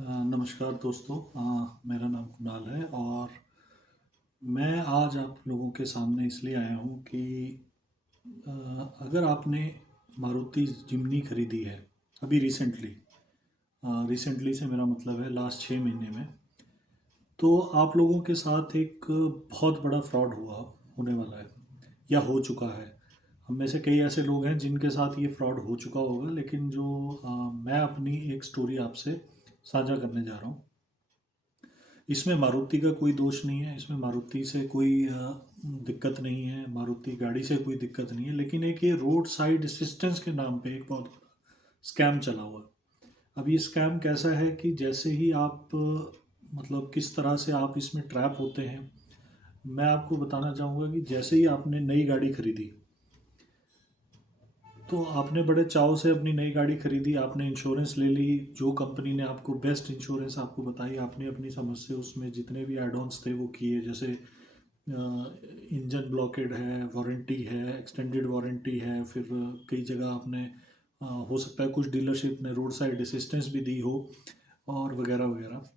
नमस्कार दोस्तों। मेरा नाम कुणाल है और मैं आज आप लोगों के सामने इसलिए आया हूँ कि अगर आपने मारुति जिम्नी खरीदी है अभी रिसेंटली, रिसेंटली से मेरा मतलब है लास्ट 6 महीने में, तो आप लोगों के साथ एक बहुत बड़ा फ्रॉड होने वाला है या हो चुका है। हम में से कई ऐसे लोग हैं जिनके साथ ये फ्रॉड हो चुका होगा, लेकिन मैं अपनी एक स्टोरी आपसे साझा करने जा रहा हूँ। इसमें मारुति का कोई दोष नहीं है, इसमें मारुति से कोई दिक्कत नहीं है, मारुति गाड़ी से कोई दिक्कत नहीं है, लेकिन एक ये रोड साइड असिस्टेंस के नाम पे एक बहुत बड़ा स्कैम चला हुआ है। अब ये स्कैम कैसा है कि जैसे ही आप मतलब किस तरह से आप इसमें ट्रैप होते हैं, मैं आपको बताना चाहूँगा कि जैसे ही आपने नई गाड़ी खरीदी, तो आपने बड़े चाव से अपनी नई गाड़ी खरीदी, आपने इंश्योरेंस ले ली, जो कंपनी ने आपको बेस्ट इंश्योरेंस आपको बताई, आपने अपनी समझ से उसमें जितने भी एड ऑन्स थे वो किए, जैसे इंजन ब्लॉकेड है, वारंटी है, एक्सटेंडेड वारंटी है, फिर कई जगह आपने हो सकता है कुछ डीलरशिप ने रोड साइड असिस्टेंस भी दी हो और वगैरह वगैरह।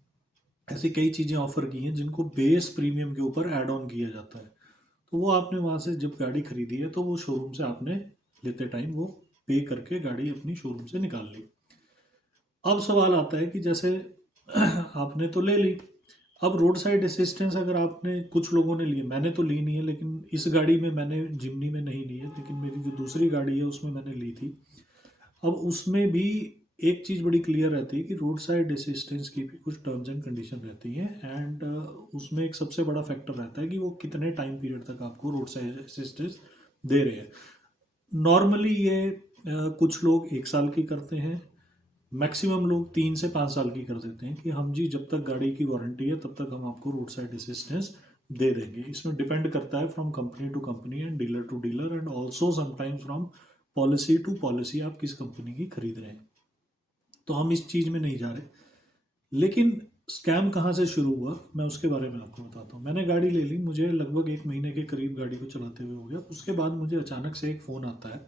ऐसी कई चीज़ें ऑफ़र की हैं जिनको बेस प्रीमियम के ऊपर ऐड ऑन किया जाता है। तो वो आपने वहाँ से जब गाड़ी खरीदी है तो वो शोरूम से आपने लेते टाइम वो पे करके गाड़ी अपनी शोरूम से निकाल ली। अब सवाल आता है कि जैसे आपने तो ले ली, अब रोड साइड असिस्टेंस अगर आपने, कुछ लोगों ने लिए, मैंने तो ली नहीं है, लेकिन इस गाड़ी में मैंने जिमनी में नहीं ली है, लेकिन मेरी जो दूसरी गाड़ी है उसमें मैंने ली थी। अब उसमें भी एक चीज़ बड़ी क्लियर रहती है कि रोड साइड असिस्टेंस की भी कुछ टर्म्स एंड कंडीशन रहती हैं, एंड उसमें एक सबसे बड़ा फैक्टर रहता है कि वो कितने टाइम पीरियड तक आपको रोड साइड असिस्टेंस दे रहे हैं। नॉर्मली ये कुछ लोग 1 साल की करते हैं, मैक्सिमम लोग 3 से 5 साल की कर देते हैं कि हम जी जब तक गाड़ी की वारंटी है तब तक हम आपको रोड साइड असिस्टेंस दे देंगे। इसमें डिपेंड करता है from company to company and dealer to dealer, and also sometimes from policy to policy, आप किस कंपनी की खरीद रहे हैं। तो हम इस चीज़ में नहीं जा रहे, लेकिन स्कैम कहाँ से शुरू हुआ मैं उसके बारे में आपको बताता हूँ। मैंने गाड़ी ले ली, मुझे लगभग 1 महीने के करीब गाड़ी को चलाते हुए हो गया। उसके बाद मुझे अचानक से एक फ़ोन आता है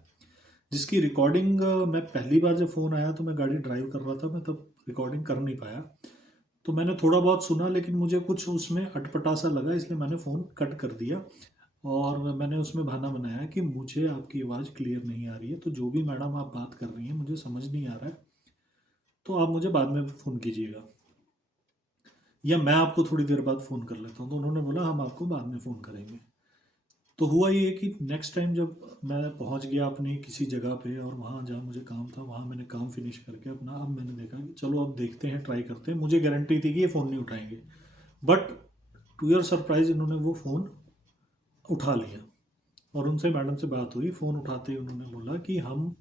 जिसकी रिकॉर्डिंग, मैं पहली बार जब फ़ोन आया तो मैं गाड़ी ड्राइव कर रहा था, मैं तब रिकॉर्डिंग कर नहीं पाया। तो मैंने थोड़ा बहुत सुना, लेकिन मुझे कुछ उसमें अटपटा सा लगा, इसलिए मैंने फ़ोन कट कर दिया और मैंने उसमें बहाना बनाया कि मुझे आपकी आवाज़ क्लियर नहीं आ रही है, तो जो भी मैडम आप बात कर रही हैं मुझे समझ नहीं आ रहा है, तो आप मुझे बाद में फ़ोन कीजिएगा या मैं आपको थोड़ी देर बाद फ़ोन कर लेता हूँ। तो उन्होंने बोला हम आपको बाद में फ़ोन करेंगे। तो हुआ ये कि नेक्स्ट टाइम जब मैं पहुंच गया अपनी किसी जगह पे और वहाँ जहाँ मुझे काम था वहाँ मैंने काम फिनिश करके अपना, अब मैंने देखा कि चलो अब देखते हैं, ट्राई करते हैं। मुझे गारंटी थी कि ये फ़ोन नहीं उठाएंगे, बट टू योर सरप्राइज इन्होंने वो फ़ोन उठा लिया और उनसे मैडम से बात हुई। फ़ोन उठाते ही उन्होंने बोला कि हम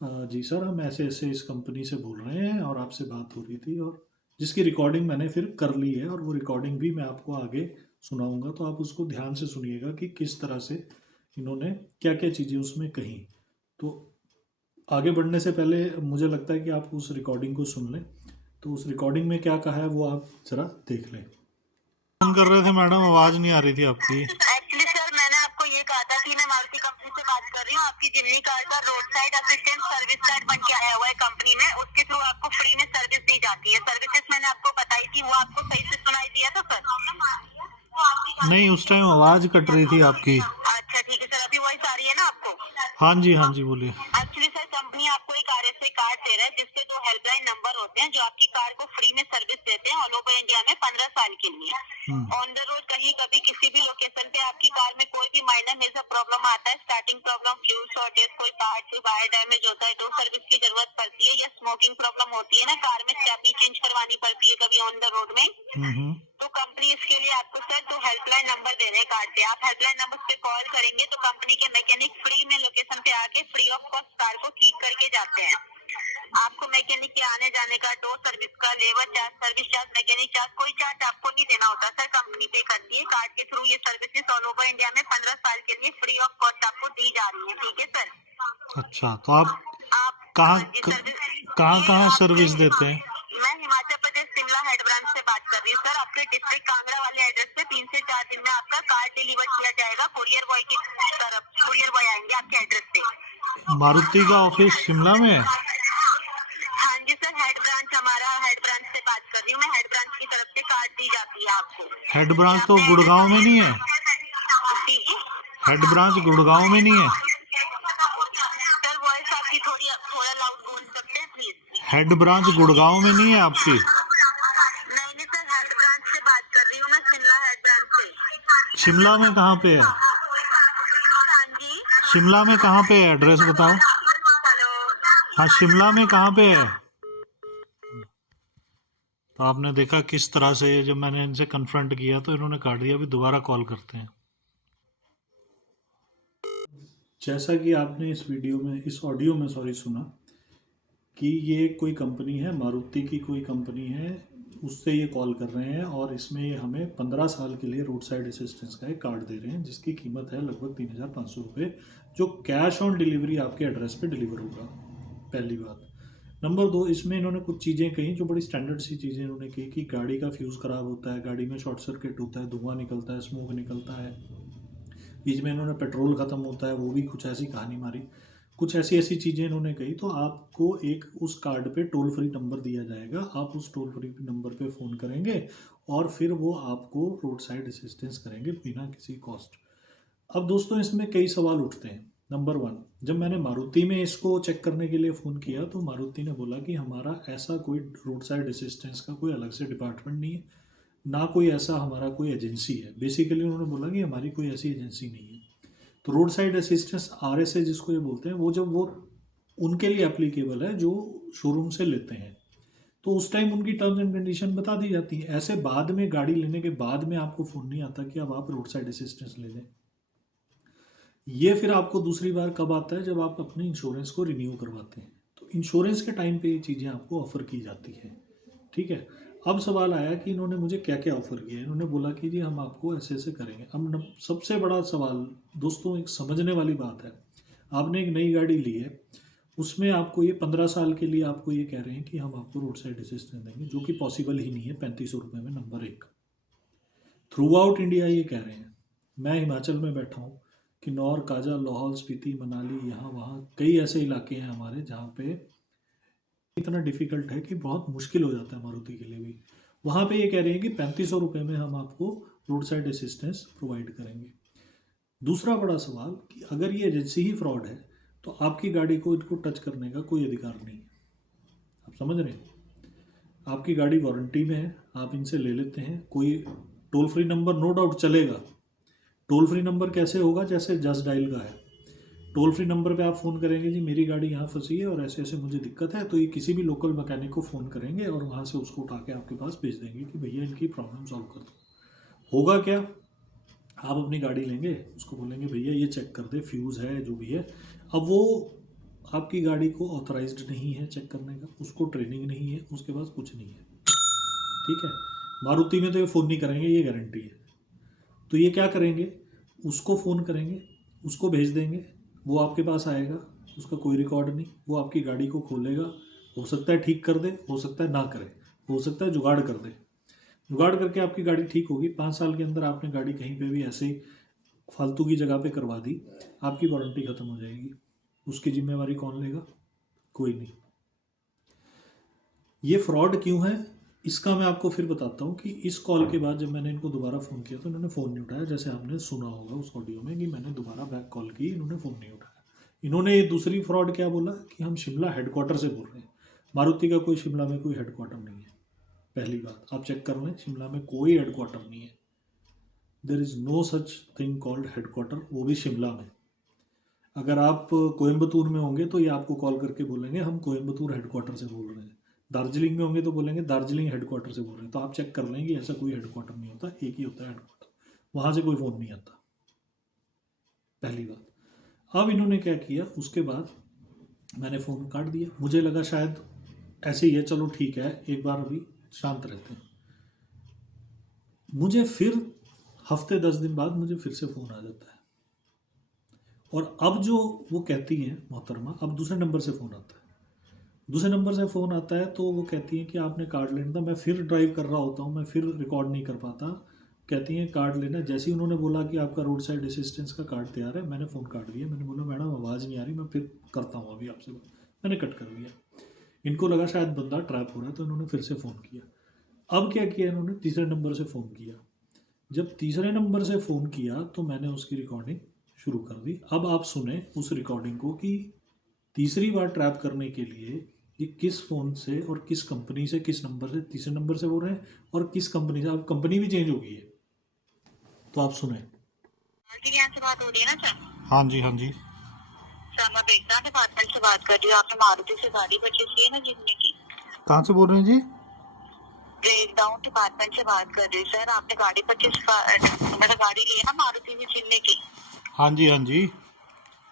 जी सर, हम ऐसे ऐसे इस कंपनी से बोल रहे हैं और आपसे बात हो रही थी, और जिसकी रिकॉर्डिंग मैंने फिर कर ली है और वो रिकॉर्डिंग भी मैं आपको आगे सुनाऊंगा, तो आप उसको ध्यान से सुनिएगा कि किस तरह से इन्होंने क्या क्या चीज़ें उसमें कही। तो आगे बढ़ने से पहले मुझे लगता है कि आप उस रिकॉर्डिंग को सुन लें। तो उस रिकॉर्डिंग में क्या कहा है वो आप ज़रा देख लें। फोन कर रहे थे मैडम, आवाज नहीं आ रही थी आपकी। एक्चुअली सर मैंने आपको ये कहा था कि मैं मारुति कंपनी से बात कर रही हूँ। आपकी जिमनी कार का road side assistant service card बन के आया हुआ है कंपनी में, उसके थ्रू आपको फ्री में सर्विस दी जाती है। सर्विसेज मैंने आपको बताई थी, वो आपको सही से सुनाई दिया था सर? नहीं, उस टाइम आवाज कट रही थी आपकी। अच्छा ठीक है सर, अभी वॉइस आ रही है ना आपको? हाँ जी बोलिए। एक्चुअली सर कंपनी आपको एक RSA कार्ड दे रहा है जिसके 2 हेल्पलाइन नंबर होते हैं जो आपकी कार को फ्री में सर्विस देते हैं ऑल ओवर इंडिया में 15 साल के लिए। ऑन द रोड कहीं कभी किसी भी लोकेशन पे आपकी कार में कोई भी माइनर मेजर प्रॉब्लम आता है, स्टार्टिंग प्रॉब्लम, फ्यूल शॉर्टेज, कोई पार्ट वायर डैमेज होता है तो सर्विस की जरूरत पड़ती है, या स्मोकिंग प्रॉब्लम होती है ना, कार में स्टेपनी चेंज करवानी पड़ती है कभी ऑन द रोड में, तो कंपनी इसके लिए आपको सर 2 हेल्पलाइन नंबर दे रहे हैं कार्ड पे। आप हेल्पलाइन नंबर पे कॉल करेंगे तो कंपनी के मैकेनिक फ्री में लोकेशन पे आके फ्री ऑफ कॉस्ट कार को ठीक करके जाते हैं। आपको मैकेनिक के आने जाने का, डोर सर्विस का, labour charge, service charge, mechanic charge, कोई चार्ज आपको नहीं देना होता सर, कंपनी पे करती है। कार्ड के थ्रू ये सर्विसेज ऑल ओवर इंडिया में 15 साल के लिए फ्री ऑफ कॉस्ट आपको दी जा रही है। ठीक है सर? अच्छा, तो आप आप कहाँ कहाँ ये कहाँ सर्विस आपके, देते हैं? मैं हिमाचल प्रदेश शिमला हेड ब्रांच से बात कर रही हूँ सर। आपके डिस्ट्रिक्ट कांगड़ा वाले एड्रेस पे 3 से 4 दिन में आपका कार्ड डिलीवर किया जाएगा कुरियर बॉय की तरफ। कुरियर बॉय आएंगे आपके एड्रेस पे। मारुति का ऑफिस शिमला में है? हाँ जी सर, हेड ब्रांच हमारा, हेड ब्रांच से बात हेड ब्रांच तो गुड़गांव में नहीं है? जी हेड ब्रांच गुड़गांव में नहीं है? सर, वॉइस आपकी थोड़ा लाउड बोल सकते हैं प्लीज? हेड ब्रांच गुड़गांव में नहीं है आपकी? नहीं सर, हेड ब्रांच से बात कर रही हूँ मैं, शिमला हेड ब्रांच से। शिमला में कहाँ पे है? हाँ जी। शिमला में कहाँ पे है? एड्रेस बताओ। हेलो। हाँ, शिमला में कहाँ पे है? तो आपने देखा किस तरह से जब मैंने इनसे कन्फ्रंट किया तो इन्होंने काट दिया। अभी दोबारा कॉल करते हैं। जैसा कि आपने इस वीडियो में, इस ऑडियो में सॉरी, सुना कि ये कोई कंपनी है, मारुति की कोई कंपनी है, उससे ये कॉल कर रहे हैं और इसमें ये हमें 15 साल के लिए रोड साइड असिस्टेंस का एक कार्ड दे रहे हैं जिसकी कीमत है लगभग 3,500 रुपये, जो कैश ऑन डिलीवरी आपके एड्रेस पे डिलीवर होगा। पहली बात। नंबर 2, इसमें इन्होंने कुछ चीज़ें कही जो बड़ी स्टैंडर्ड सी चीज़ें इन्होंने कही कि गाड़ी का फ्यूज़ ख़राब होता है, गाड़ी में शॉर्ट सर्किट होता है, धुआं निकलता है, स्मोक निकलता है, बीच में इन्होंने पेट्रोल ख़त्म होता है, वो भी कुछ ऐसी कहानी मारी, कुछ ऐसी ऐसी चीज़ें इन्होंने कही। तो आपको एक उस कार्ड पे टोल फ्री नंबर दिया जाएगा, आप उस टोल फ्री नंबर पे फ़ोन करेंगे और फिर वो आपको रोड साइड असिस्टेंस करेंगे बिना किसी कॉस्ट। अब दोस्तों, इसमें कई सवाल उठते हैं। नंबर 1, जब मैंने मारुति में इसको चेक करने के लिए फ़ोन किया तो मारुति ने बोला कि हमारा ऐसा कोई रोड साइड असिस्टेंस का कोई अलग से डिपार्टमेंट नहीं है, ना कोई ऐसा हमारा कोई एजेंसी है। बेसिकली उन्होंने बोला कि हमारी कोई ऐसी एजेंसी नहीं है। तो रोड साइड असिस्टेंस RSA जिसको ये बोलते हैं, वो जब वो उनके लिए एप्लीकेबल है जो शोरूम से लेते हैं, तो उस टाइम उनकी टर्म्स एंड कंडीशन बता दी जाती है। ऐसे बाद में गाड़ी लेने के बाद में आपको फ़ोन नहीं आता कि अब आप रोड साइड असिस्टेंस ले लें। ये फिर आपको दूसरी बार कब आता है? जब आप अपने इंश्योरेंस को रिन्यू करवाते हैं, तो इंश्योरेंस के टाइम पे ये चीज़ें आपको ऑफ़र की जाती है। ठीक है। अब सवाल आया कि इन्होंने मुझे क्या क्या ऑफ़र किया। इन्होंने बोला कि जी हम आपको ऐसे ऐसे करेंगे। अब सबसे बड़ा सवाल दोस्तों, एक समझने वाली बात है, आपने एक नई गाड़ी ली है, उसमें आपको ये 15 साल के लिए आपको ये कह रहे हैं कि हम आपको रोड साइड असिस्टेंस देंगे, जो कि पॉसिबल ही नहीं है 3500 रुपये में। नंबर 1, थ्रू आउट इंडिया ये कह रहे हैं। मैं हिमाचल में बैठा हूँ, किन्नौर, काजा, लाहौल स्पीति, मनाली, यहाँ वहाँ कई ऐसे इलाके हैं हमारे जहाँ पे इतना डिफ़िकल्ट है कि बहुत मुश्किल हो जाता है मारुति के लिए भी। वहाँ पे ये कह रहे हैं कि 3500 रुपये में हम आपको रोड साइड असिस्टेंस प्रोवाइड करेंगे। दूसरा बड़ा सवाल कि अगर ये एजेंसी ही फ्रॉड है तो आपकी गाड़ी को इनको टच करने का कोई अधिकार नहीं है। आप समझ रहे हैं? आपकी गाड़ी वारंटी में है, आप इनसे ले लेते हैं, कोई toll free number no doubt चलेगा। टोल फ्री नंबर कैसे होगा? जैसे जस्ट डायल का है, टोल फ्री नंबर पे आप फ़ोन करेंगे, जी मेरी गाड़ी यहाँ फंसी है और ऐसे ऐसे मुझे दिक्कत है, तो ये किसी भी लोकल मैकेनिक को फ़ोन करेंगे और वहाँ से उसको उठा के आपके पास भेज देंगे कि भैया इनकी प्रॉब्लम सॉल्व कर दो। होगा क्या? आप अपनी गाड़ी लेंगे, उसको बोलेंगे भैया ये चेक कर दे, फ्यूज़ है जो भी है। अब वो आपकी गाड़ी को ऑथराइज्ड नहीं है चेक करने का, उसको ट्रेनिंग नहीं है, उसके पास कुछ नहीं है। ठीक है। मारुति में तो ये फ़ोन नहीं करेंगे, ये गारंटी है। तो ये क्या करेंगे? उसको फ़ोन करेंगे, उसको भेज देंगे, वो आपके पास आएगा, उसका कोई रिकॉर्ड नहीं, वो आपकी गाड़ी को खोलेगा, हो सकता है ठीक कर दे, हो सकता है ना करे, हो सकता है जुगाड़ कर दे। जुगाड़ करके आपकी गाड़ी ठीक होगी। 5 साल के अंदर आपने गाड़ी कहीं पे भी ऐसे ही फालतू की जगह पे करवा दी, आपकी वारंटी ख़त्म हो जाएगी। उसकी जिम्मेवारी कौन लेगा? कोई नहीं। ये फ्रॉड क्यों है इसका मैं आपको फिर बताता हूँ कि इस कॉल के बाद जब मैंने इनको दोबारा फ़ोन किया तो इन्होंने फ़ोन नहीं उठाया। जैसे आपने सुना होगा उस ऑडियो में कि मैंने दोबारा बैक कॉल की, इन्होंने फ़ोन नहीं उठाया। इन्होंने ये दूसरी फ्रॉड क्या बोला कि हम शिमला हेडक्वार्टर से बोल रहे हैं। मारुति का कोई शिमला में कोई हेडक्वार्टर नहीं है। पहली बात आप चेक कर लें, शिमला में कोई हेडक्वार्टर नहीं है। There is no such thing called headquarter, वो भी शिमला में। अगर आप कोयम्बतूर में होंगे तो ये आपको कॉल करके बोलेंगे हम कोयम्बतूर हेडक्वार्टर से बोल रहे हैं। दार्जिलिंग में होंगे तो बोलेंगे दार्जिलिंग हेडक्वार्टर से बोल रहे हैं। तो आप चेक कर लेंगे ऐसा कोई हेडक्वार्टर नहीं होता, एक ही होता है हेडक्वार्टर, वहाँ से कोई फ़ोन नहीं आता। पहली बात। अब इन्होंने क्या किया, उसके बाद मैंने फ़ोन काट दिया। मुझे लगा शायद ऐसे ही है, चलो ठीक है, एक बार अभी शांत रहते हैं। मुझे फिर हफ्ते 10 दिन बाद मुझे फिर से फ़ोन आ जाता है और अब जो वो कहती हैं मोहतरमा, अब दूसरे नंबर से फ़ोन आता है। दूसरे नंबर से फ़ोन आता है तो वो कहती हैं कि आपने कार्ड लेना था। मैं फिर ड्राइव कर रहा होता हूँ, मैं फिर रिकॉर्ड नहीं कर पाता। कहती हैं कार्ड लेना। जैसे ही उन्होंने बोला कि आपका रोड साइड असिस्टेंस का कार्ड तैयार है, मैंने फ़ोन काट दिया। मैंने बोला मैडम आवाज़ नहीं आ रही, मैं फिर करता हूँ अभी आपसे बात। मैंने कट कर दिया। इनको लगा शायद बंदा ट्रैप हो रहा है तो इन्होंने फिर से फ़ोन किया। अब क्या किया इन्होंने, तीसरे नंबर से फ़ोन किया। जब तीसरे नंबर से फ़ोन किया तो मैंने उसकी रिकॉर्डिंग शुरू कर दी। अब आप सुने उस रिकॉर्डिंग को कि तीसरी बार ट्रैप करने के लिए ये किस फ़ोन से और किस कंपनी से, किस नंबर से तीसरे नंबर से बोल रहे हैं और किस कंपनी से। अब कंपनी भी चेंज हो गई है, तो आप सुने। यहाँ से बात हो रही है ना सर? हाँ जी, हाँ जी। सर मैं ब्रेकडाउन डिपार्टमेंट से बात कर रही हूँ। आपने मारुति से गाड़ी परचेज की है ना जितने की? कहाँ से बोल रहे हैं जी? ब्रेकडाउन डिपार्टमेंट से बात कर रही हूँ सर। आपने गाड़ी परचेज मतलब गाड़ी ली है ना मारुति से जितने की? हाँ जी, हाँ जी।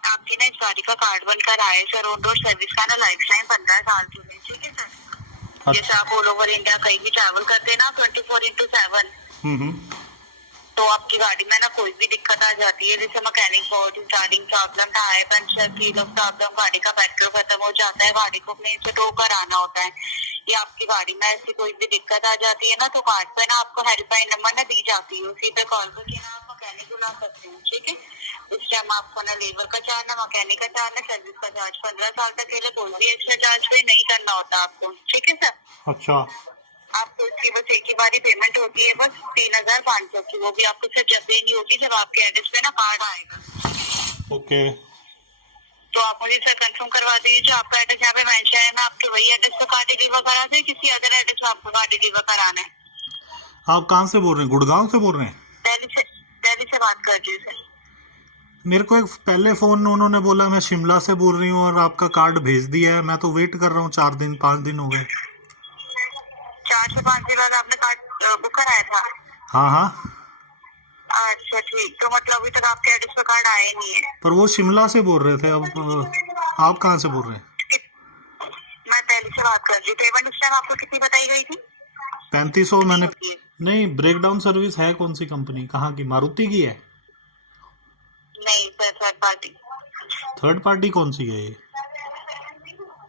आपकी ना इस गाड़ी का कार्ड बनकर आया है सर। ऑन रोड सर्विस का ना लाइफ टाइम 15 साल की है, ठीक है सर? जैसे आप ऑल ओवर इंडिया कहीं भी ट्रैवल करते हैं ना 24/7, तो आपकी गाड़ी में ना कोई भी दिक्कत आ जाती है, जैसे mechanic board, starting problem, tyre puncture, कील प्रॉब्लम, गाड़ी का पेट्रोल खत्म हो जाता है, गाड़ी को कहीं से टो कर आना होता है, या आपकी गाड़ी में ऐसी कोई भी दिक्कत आ जाती है ना, तो कार्ड पे ना आपको हेल्पलाइन नंबर ना दी जाती है। उसी पे कॉल करके ना आप मैकेनिक बुला सकते हैं, ठीक है? उस टाइम आपको ना लेबर का चार्ज, ना मैकेनिक का चार्ज, ना सर्विस का चार्ज, 15 साल तक के लिए कोई भी एक्स्ट्रा चार्ज पे नहीं करना होता आपको, ठीक है सर? अच्छा। आपको इसकी बस एक ही बारी पेमेंट होती है, बस 3,500 की। वो भी आपको सिर्फ जब देनी होगी जब आपके एड्रेस पे ना कार्ड आएगा। ओके। तो आप मुझे सर कंफर्म करवा दीजिए, जो आपका एड्रेस यहाँ पे मेंशन है, मैं आपके वही एड्रेस पे कार्ड डिलीवर करा दूं, किसी अदर एड्रेस पे आपको कार्ड डिलीवर कराना है? आप कहाँ से बोल रहे हैं? गुड़गांव से बोल रहे हैं? दिल्ली से बात कर रही हूँ सर। मेरे को एक पहले फोन उन्होंने बोला मैं शिमला से बोल रही हूँ और आपका कार्ड भेज दिया है। मैं तो वेट कर रहा हूँ, 4 दिन 5 दिन हो गए। 4 से 5 दिन बाद आपने कार्ड बुक कराया था? हाँ हाँ। अच्छा ठीक, तो मतलब अभी तक आपके एड्रेस पे कार्ड आया नहीं है? पर वो शिमला से बोल रहे थे, अब आप कहाँ से बोल रहे हैं? मैं दिल्ली से बात कर रही हूँ। पेमेंट उस टाइम आपको कितनी बताई गई थी? 3500 मैंने। नहीं, ब्रेकडाउन सर्विस है कौन सी कंपनी, कहाँ की? मारुति की है? नहीं sir, third party. Third party कौन सी है ये?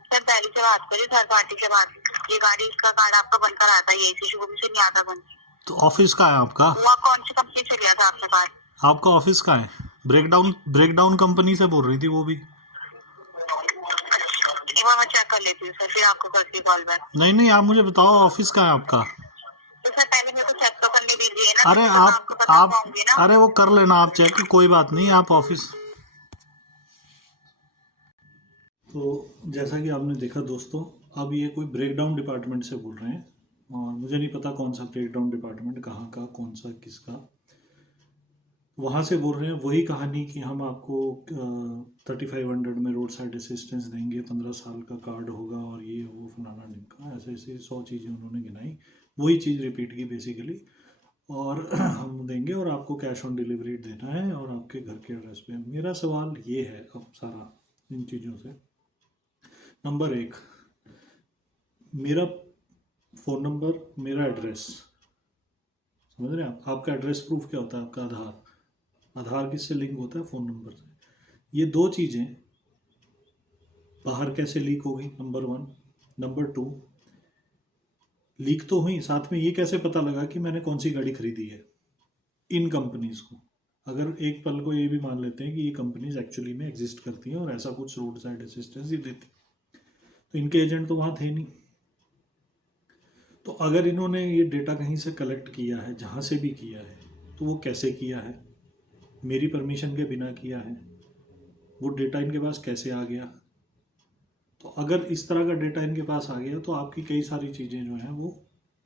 सर दिल्ली से बात करिए, थर्ड पार्टी से बात। ये गाड़ी, इसका कार्ड आपका बनकर आता है, ये इसी शोरूम से नहीं आता बन। तो ऑफिस का है आपका? वो आप कौन सी कंपनी से लिया था आपने कार्ड? आपका ऑफिस का है? ब्रेकडाउन कंपनी से बोल रही थी वो भी। एक बार मैं चेक कर लेती हूँ सर, फिर आपको करती कॉल बैक। नहीं नहीं, आप मुझे बताओ ऑफिस का है आपका? तो सर पहले मेरे को चेक तो करने दीजिए ना। अरे तो आपको बता पाऊंगी ना। अरे वो कर लेना आप चेक, कोई बात नहीं, आप ऑफिस। तो जैसा कि आपने देखा दोस्तों, अब ये कोई ब्रेकडाउन डिपार्टमेंट से बोल रहे हैं और मुझे नहीं पता कौन सा ब्रेकडाउन डिपार्टमेंट, कहाँ का, कौन सा, किसका। वहाँ से बोल रहे हैं वही कहानी कि हम आपको 3500 में रोड साइड असिस्टेंस देंगे, 15 साल का कार्ड होगा और ये वो फलाना ढिमका, ऐसे ऐसे 100 चीज़ें उन्होंने गिनाई। वही चीज़ रिपीट की बेसिकली, और हम देंगे और आपको कैश ऑन डिलीवरी देना है और आपके घर के एड्रेस पे। मेरा सवाल ये है अब सारा इन चीज़ों से, नंबर 1, मेरा फ़ोन नंबर, मेरा एड्रेस, समझ रहे हैं आप? आपका एड्रेस प्रूफ क्या होता है? आपका आधार किससे लिंक होता है? फ़ोन नंबर से। ये दो चीज़ें बाहर कैसे लीक हो गई? नंबर 1। नंबर 2, लीक तो हुई, साथ में ये कैसे पता लगा कि मैंने कौन सी गाड़ी खरीदी है इन कंपनीज़ को? अगर एक पल को ये भी मान लेते हैं कि ये कंपनीज एक्चुअली में एग्जिस्ट करती हैं और ऐसा कुछ रोड साइड असिस्टेंस ही देती, तो इनके एजेंट तो वहाँ थे नहीं। तो अगर इन्होंने ये डेटा कहीं से कलेक्ट किया है, जहाँ से भी किया है, तो वो कैसे किया है? मेरी परमिशन के बिना किया है? वो डेटा इनके पास कैसे आ गया? तो अगर इस तरह का डेटा इनके पास आ गया तो आपकी कई सारी चीज़ें जो हैं वो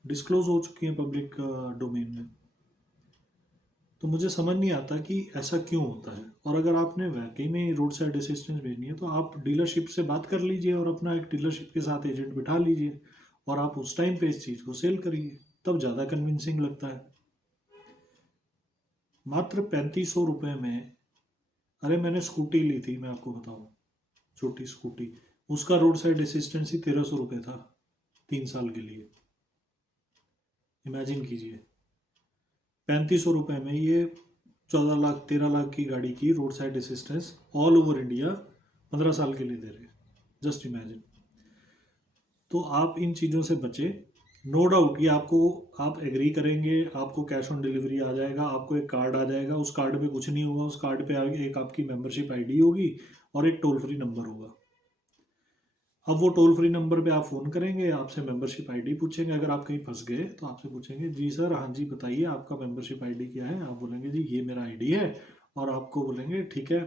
डिस्क्लोज हो चुकी हैं पब्लिक डोमेन में। तो मुझे समझ नहीं आता कि ऐसा क्यों होता है। और अगर आपने वाकई में रोड साइड असिस्टेंस भेजनी है तो आप डीलरशिप से बात कर लीजिए और अपना एक डीलरशिप के साथ एजेंट बिठा लीजिए और आप उस टाइम पे इस चीज़ को सेल करिए, तब ज़्यादा कन्विंसिंग लगता है। मात्र 3500 रुपये में, अरे मैंने स्कूटी ली थी, मैं आपको बताऊँ, छोटी स्कूटी, उसका रोड साइड असिस्टेंस ही 1300 रुपये था 3 साल के लिए। इमेजिन कीजिए, 3500 रुपये में ये 14 लाख 13 लाख की गाड़ी की road side assistance all over India 15 साल के लिए दे रहे हैं। Just imagine. तो आप इन चीज़ों से बचे। नो डाउट ये आपको, आप एग्री करेंगे, आपको कैश ऑन डिलीवरी आ जाएगा, आपको एक कार्ड आ जाएगा, उस कार्ड पे कुछ नहीं होगा, उस कार्ड पे एक आपकी मेंबरशिप आईडी होगी और एक टोल फ्री नंबर होगा। अब वो टोल फ्री नंबर पे आप फ़ोन करेंगे, आपसे मेंबरशिप आईडी पूछेंगे। अगर आप कहीं फंस गए तो आपसे पूछेंगे, जी सर, हाँ जी बताइए आपका मेंबरशिप आईडी क्या है। आप बोलेंगे जी ये मेरा आईडी है, और आपको बोलेंगे ठीक है,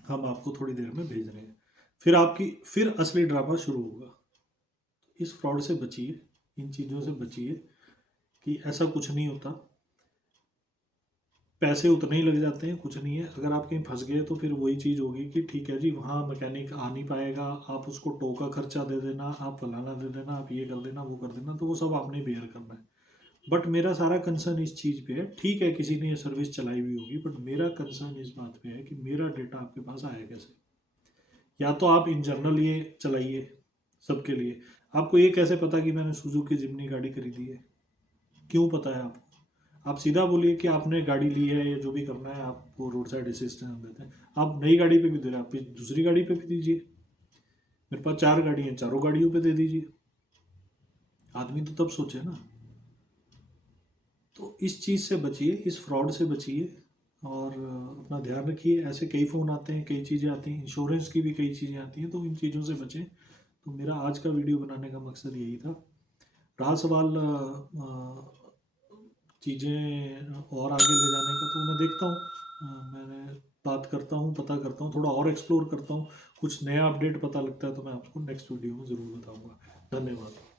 हम आपको थोड़ी देर में भेज रहे हैं। फिर असली ड्रामा शुरू होगा। इस फ्रॉड से बचिए, इन चीज़ों से बचिए कि ऐसा कुछ नहीं होता। पैसे उतने ही लग जाते हैं, कुछ नहीं है। अगर आप कहीं फंस गए तो फिर वही चीज़ होगी कि ठीक है जी, वहाँ मैकेनिक आ नहीं पाएगा, आप उसको टो का खर्चा दे देना, आप फलाना दे देना, आप ये कर देना, वो कर देना, तो वो सब आपने बेयर करना है। बट मेरा सारा कंसर्न इस चीज़ पे है, ठीक है किसी ने ये सर्विस चलाई हुई होगी, बट मेरा कंसर्न इस बात पे है कि मेरा डेटा आपके पास आया कैसे। या तो आप इन जनरल ये चलाइए सबके लिए। आपको ये कैसे पता कि मैंने सुजुकी जिम्नी गाड़ी खरीदी है? क्यों पता है आपको? आप सीधा बोलिए कि आपने गाड़ी ली है, या जो भी करना है आपको रोड साइड असिस्टेंस देते हैं। आप नई गाड़ी पे भी दे रहे हैं, आप दूसरी गाड़ी पे भी दीजिए। मेरे पास 4 गाड़ी हैं, चारों गाड़ियों पे दे दीजिए। आदमी तो तब सोचे ना। तो इस चीज़ से बचिए, इस फ्रॉड से बचिए, और अपना ध्यान रखिए। ऐसे कई फ़ोन आते हैं, कई चीज़ें आती हैं, इंश्योरेंस की भी कई चीज़ें आती हैं, तो इन चीज़ों से बचें। तो मेरा आज का वीडियो बनाने का मकसद यही था। रहा सवाल चीज़ें और आगे ले जाने का, तो मैं देखता हूँ, मैंने बात करता हूँ, पता करता हूँ, थोड़ा और एक्सप्लोर करता हूँ। कुछ नया अपडेट पता लगता है तो मैं आपको नेक्स्ट वीडियो में ज़रूर बताऊँगा। धन्यवाद।